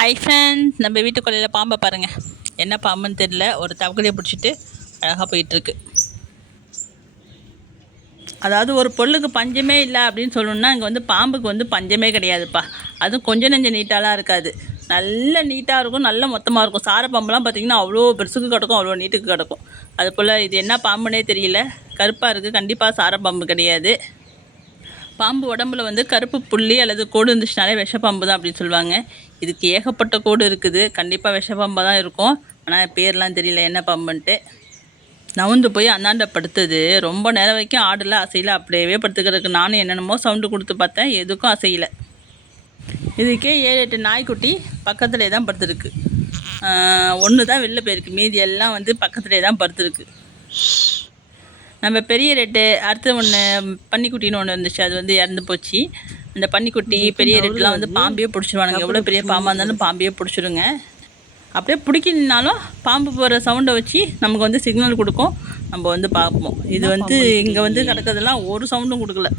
Hi friends நம்ம வீட்டுக்குள்ளையில் பாம்பை பாருங்கள் என்ன பாம்புன்னு தெரியல ஒரு தவக்கலையை பிடிச்சிட்டு அழகாக போயிட்டுருக்கு. அதாவது ஒரு பொருளுக்கு பஞ்சமே இல்லை அப்படின்னு சொல்லணும்னா இங்கே வந்து பாம்புக்கு வந்து பஞ்சமே கிடையாதுப்பா. அதுவும் கொஞ்சம் நெஞ்சம் நீட்டாலாம் இருக்காது. நல்ல நீட்டாக இருக்கும் நல்ல மொத்தமாக இருக்கும். சார பாம்புலாம் பார்த்தீங்கன்னா அவ்வளோ பெருசுக்கு கிடக்கும் அவ்வளோ நீட்டுக்கு கிடக்கும். அது போல் இது என்ன பாம்புனே தெரியல. கருப்பாக இருக்குது கண்டிப்பாக சார பாம்பு கிடையாது. பாம்பு உடம்புல வந்து கருப்பு புள்ளி அல்லது கோடு இருந்துச்சுனாலே விஷப்பாம்பு தான் அப்படின்னு சொல்லுவாங்க. இதுக்கு ஏகப்பட்ட கோடு இருக்குது. கண்டிப்பாக விஷப்பாம்பாக தான் இருக்கும். ஆனால் பேர்லாம் தெரியல என்ன பாம்புன்ட்டு. நவுந்து போய் அந்தாண்ட படுத்தது ரொம்ப நேரம் வரைக்கும் ஆடல அசையில் அப்படியே படுத்துக்கிறதுக்கு. நானும் என்னென்னமோ சவுண்டு கொடுத்து பார்த்தேன். எதுக்கும் அசையல. இதுக்கே ஏழு எட்டு நாய்க்குட்டி பக்கத்துலேயே தான் படுத்துருக்கு. ஒன்று தான் வெளில போயிருக்கு. மீதி எல்லாம் வந்து பக்கத்துலேயே தான் படுத்துருக்கு. நம்ம பெரிய ரெட்டு அடுத்து ஒன்று பன்னிக்குட்டின்னு ஒன்று இருந்துச்சு அது வந்து இறந்து போச்சு. அந்த பன்னிக்குட்டி பெரிய ரெட்டுலாம் வந்து பாம்பையே பிடிச்சிருவானுங்க. எவ்வளோ பெரிய பாம்பாக இருந்தாலும் பாம்பையே பிடிச்சிருங்க. அப்படியே பிடிக்கலனாலும் பாம்பு போகிற சவுண்டை வச்சு நமக்கு வந்து சிக்னல் கொடுக்கும். நம்ம வந்து பார்ப்போம். இது வந்து இங்கே வந்து கிடக்கிறதெல்லாம் ஒரு சவுண்டும் கொடுக்கல.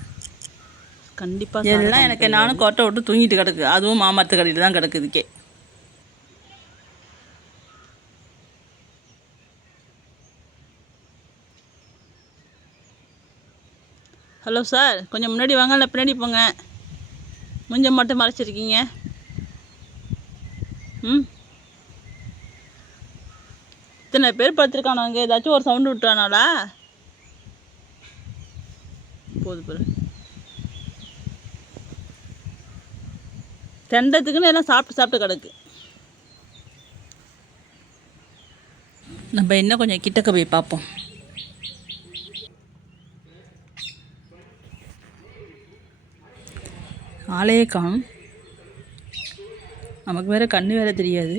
கண்டிப்பாக எல்லாம் எனக்கு நானும் கொட்டை விட்டு தூங்கிட்டு கிடக்கு. அதுவும் மாமரத்து கடையில் தான் கிடக்குதுக்கே ஹலோ சார் கொஞ்சம் முன்னாடி வாங்க இல்லை பின்னாடி போங்க. முஞ்ச மட்டும் மறைச்சிருக்கீங்க. ம்? இத்தனை பேர் படுத்துருக்கானாங்க ஏதாச்சும் ஒரு சவுண்டு விட்டுறானாடா? போது பாரு. தெண்டத்துக்குன்னு எல்லாம் சாப்பிட்டு சாப்பிட்டு கிடக்கு. நம்ம இன்னும் கொஞ்சம் கிட்டக்க போய் பார்ப்போம். ஆளையே காணும் நமக்கு வேற கண்ணு வேற தெரியாது.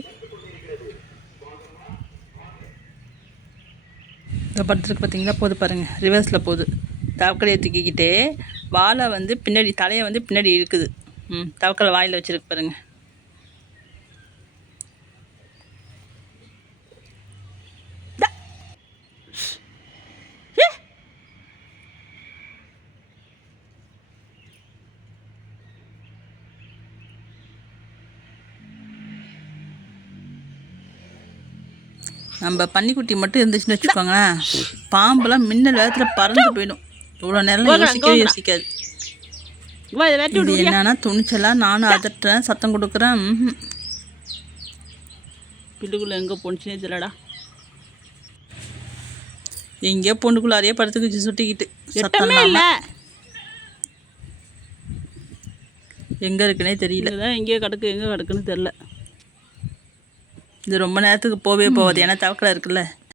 இந்த படத்துக்கு பார்த்தீங்களா போது பாருங்கள் ரிவர்ஸில் போகுது தவக்கலையை தூக்கிக்கிட்டே வாழை வந்து பின்னாடி தலையை வந்து பின்னாடி இருக்குது ம் தவக்கலை வாயில் வச்சுருக்கு பாருங்கள் நம்ம பன்னிக்குட்டி மட்டும் இருந்துச்சுன்னு வச்சுக்கோங்களேன். பாம்பெல்லாம் மின்னல் வேகத்தில் பறந்து போயிடும். இவ்வளோ நேரம் யோசிக்கவே யோசிக்காது. இதை என்னன்னா துணிச்சலாக நானும் அதட்டுறேன் சத்தம் கொடுக்குறேன். ம்ஹும். பில்லுக்குள்ளே எங்கே போணுச்சுனே தெரியலடா. எங்கேயோ பொண்ணுக்குள்ளாரையே படுத்துக்கிச்சு சுட்டிக்கிட்டு சத்தம் இல்லை. எங்கே இருக்குன்னே தெரியல. எங்கேயோ கிடக்கு எங்கே கிடக்குன்னு தெரில இது ரொம்ப நேரத்துக்கு போவே போகாது ஏன்னா தவக்கலை இருக்குல்ல.